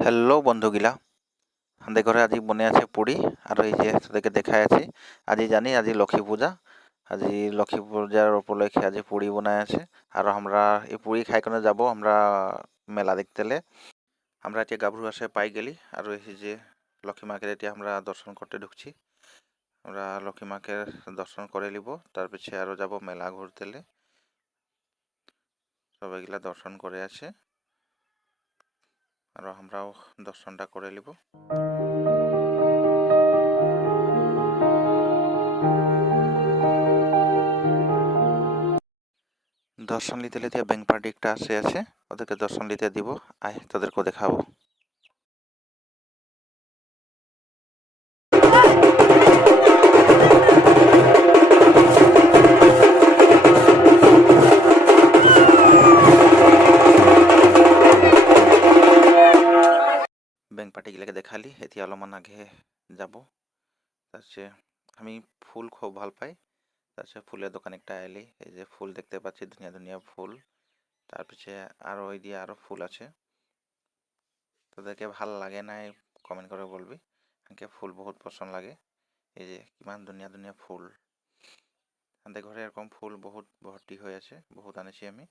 হ্যালো বন্ধুগিলা, আমাদের ঘরে আজি বনে আছে পুরি। আর এই যে তাদেরকে দেখাই আছি, আজি জানি আজি লক্ষ্মী পূজা। আজি লক্ষ্মী পূজার উপলক্ষে আজি পুরি বনাই আছে। আর আমরা এই পুরি খাই কেনে যাব আমরা মেলা দেখতেলে। আমরা এতিয়া গাভরু আসে পাই গেলি। আর এই যে লক্ষ্মী মাকে এতিয়া আমরা দর্শন করতে ঢুকছি। আমরা লক্ষ্মী মাকে দর্শন করে নিব, তার পিছে আরো যাব মেলা ঘুরতেলে। সবাইগুলা দর্শন করে আছে আর আমরাও দর্শনটা করে নিব। দর্শন নিতে নিতে ব্যাংক পার্টি একটা আছে, ওদেরকে দর্শন নিতে দিব। আয় তাদেরকেও দেখাবো। ব্যাংক পার্টিগুলোকে দেখালি, এতিয়া অলপমান আগে যাব। তাৰপিছত আমি ফুল খুব ভাল পাই। তাৰপিছত ফুলের দোকান একটা এলি, এই যে ফুল দেখতে পাচ্ছি, ধুনিয়া ধুনিয়া ফুল। তারপিছে আরো ওই দিয়ে আরো ফুল আছে। তোদেরকে ভাল লাগে নাই কমেন্ট করে বলবি। আমাকে ফুল বহুত পছন্দ লাগে। এই যে কিমান ধুনিয়া ধুনিয়া ফুল। আমাদের ঘরে এরকম ফুল বহুত ভর্তি হয়ে আছে, বহুত আনেছি আমি।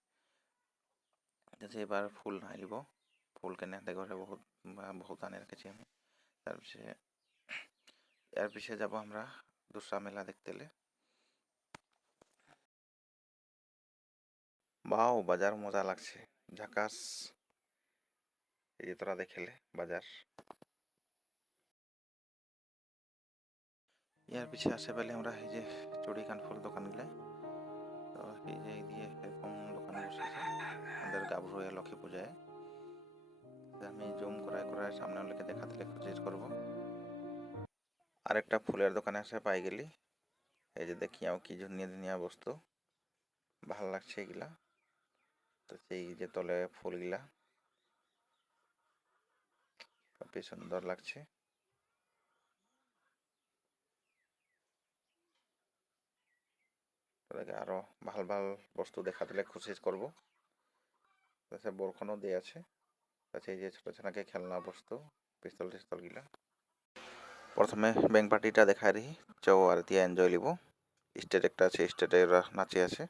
এবার ফুল আনিব, ফুল কেনে আমাদের ঘরে বহুত আনে রেখেছি আমি। তারপিছে এর পিছিয়ে যাব আমরা দুসরা মেলা দেখতেলে। বাও বাজার মজা লাগছে, ঝাকাস। এই যে তোরা দেখেলে বাজার। ইয়ার পিছিয়ে আসে পেলে আমরা এই যে চুড়ি কানফুল দোকান গেলে। তো এই যে এই দিয়ে এরকম দোকান বসেছে আমাদের গাভরু লক্ষ্মী পূজায়। আমি জুম করায় সামনে লোকে দেখাতে কোশিশ করব। আরেকটা ফুলের দোকানে আসে পাই গেলি। এই যে দেখিয়াও কি ধুনিয়া ধুনিয়া বস্তু, ভাল লাগছে এগুলা। তো সেই যে তলে ফুলগুলা খুবই সুন্দর লাগছে। তোদেরকে আরো ভাল ভাল বস্তু দেখাতে কোশিশ করব। তাছাড়া বরখনও দিয়ে আছে। তাছাড়া এই যে ছোট ছোটকে খেলনা বস্তু, পিস্তল টিস্তল গিলা। প্রথমে ব্যাংক পার্টিটা দেখাই দিই, চৌ আর দিয়ে এনজয় লিব। স্টেজ একটা আছে, স্টেজে ওরা নাচে আছে।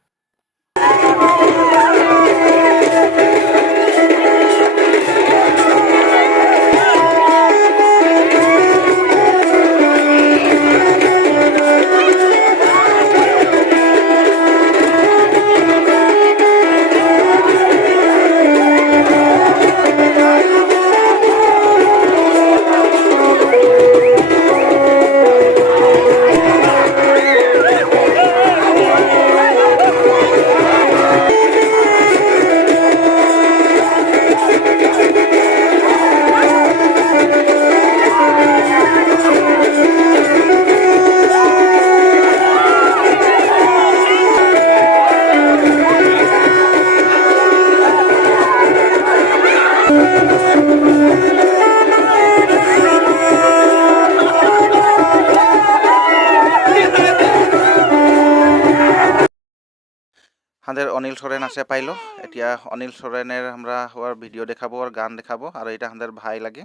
আমাদের অনিল সোরেন আসে পাইলো। এতিয়া অনিল সোরেনের আমরা ওর ভিডিও দেখাবো আর গান দেখাবো। আর এটা আমাদের ভাই লাগে।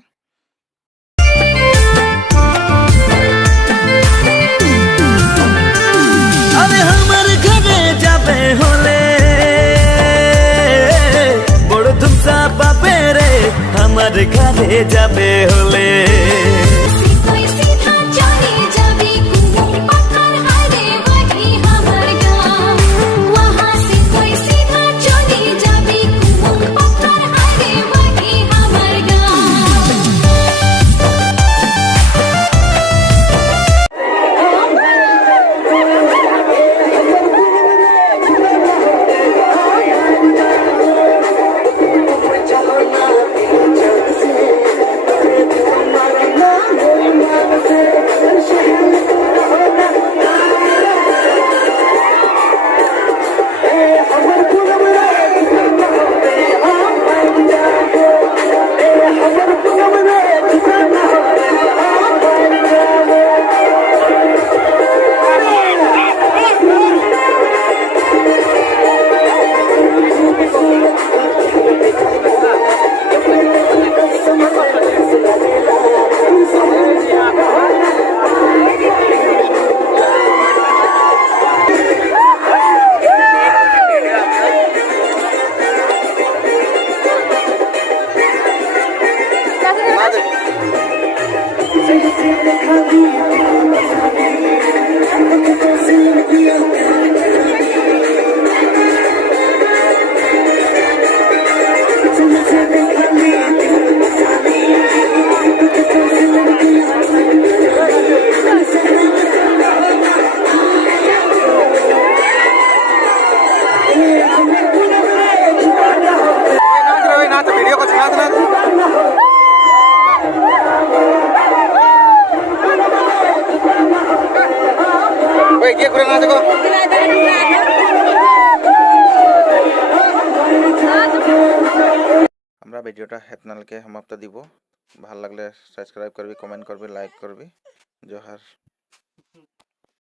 আরে আমার ঘরে যাবে হলে বড় ধুমসা পাবে রে, আমার ঘরে যাবে হলে। আমরা ভিডিওটা আপনাদেরকে সমাপ্ত দিব। ভাল লাগলে সাবস্ক্রাইব করবি, কমেন্ট করবি, লাইক করবি। জোহার।